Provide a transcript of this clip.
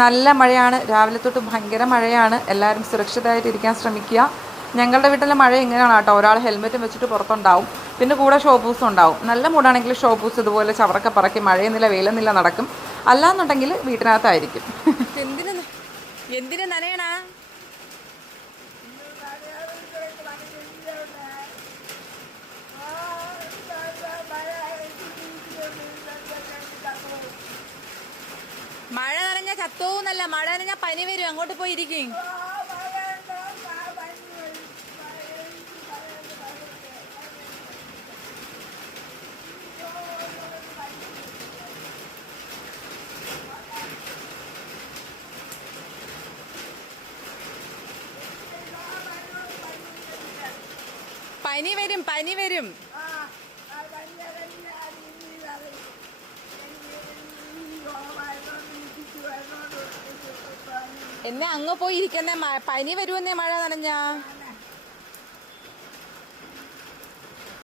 നല്ല മഴയാണ്, രാവിലെ തൊട്ട് ഭയങ്കര മഴയാണ്. എല്ലാവരും സുരക്ഷിതമായിട്ട് ഇരിക്കാൻ ശ്രമിക്കുക. ഞങ്ങളുടെ വീട്ടിലെ മഴ ഇങ്ങനെയാണ് കേട്ടോ. ഒരാൾ ഹെൽമെറ്റും വെച്ചിട്ട് പുറത്തുണ്ടാവും, പിന്നെ കൂടെ ഷോപ്പൂസും ഉണ്ടാവും. നല്ല മൂടാണെങ്കിൽ ഷോപ്പൂസ് ഇതുപോലെ ചവറൊക്കെ പറക്കി മഴയെന്നില്ല വെയിലെന്നില്ല നടക്കും. അല്ലാന്നുണ്ടെങ്കിൽ വീട്ടിനകത്തായിരിക്കും. എന്തിനു നനയണ? മഴ നനഞ്ഞ ചത്തോന്നല്ല, മഴ നനഞ്ഞ പനി വരും. അങ്ങോട്ട് പോയി ഇരിക്കും. പനി വരും, പനി വരും. എന്നെ അങ്ങ് പോയി ഇരിക്കുന്നേ, പനി വരുമെന്നേ മഴ നനഞ്ഞ.